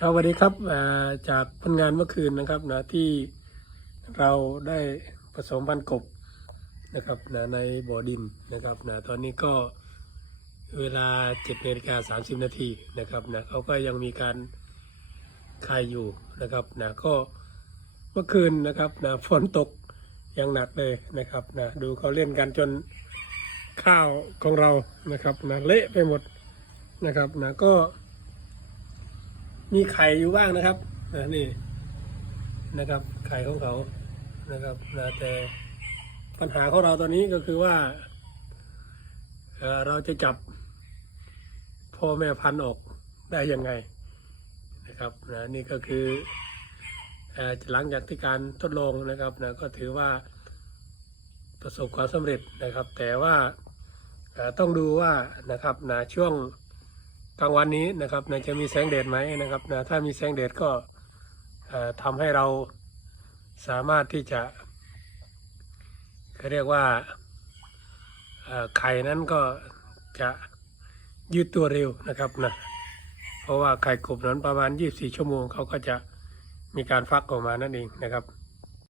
ครับสวัสดีครับอ่าจากผลงานเมื่อคืนนะครับนะที่เราได้ผสมพันธุ์กบนะครับนะในบ่อดินนะครับนะตอนนี้ก็เวลา7นาฬิกา30 นาทีนะครับนะเขาก็ยังมีการคายอยู่นะครับนะก็เมื่อคืนนะครับนะฝนตกอย่างหนักเลยนะครับนะดูเขาเล่นกันจนข้าวของเรานะครับนะเละไปหมดนะครับนะก็ มีไข่อยู่บ้างนะครับนะนี่นะครับ ไข่ของเขานะครับนะแต่ปัญหาของเราตอนนี้ก็คือว่าเราจะจับพ่อแม่พันธุ์ออกได้ยังไงนะครับนะนี่ก็คือหลังจากที่การทดลองนะครับนะก็ถือว่าประสบความสำเร็จนะครับ แต่ว่าต้องดูว่านะครับนะช่วง กลางวันนี้นะครับนะจะมีแสงแดดไหมนะครับนะถ้ามีแสงแดดก็เอ่อทำให้เราสามารถที่จะเขาเรียกว่าไข่นั้นก็จะยืดตัวเร็วนะครับนะเพราะว่าไข่กบนั้นประมาณ 24 ชั่วโมงเขาก็จะมีการฟักออกมานั่นเองนะครับ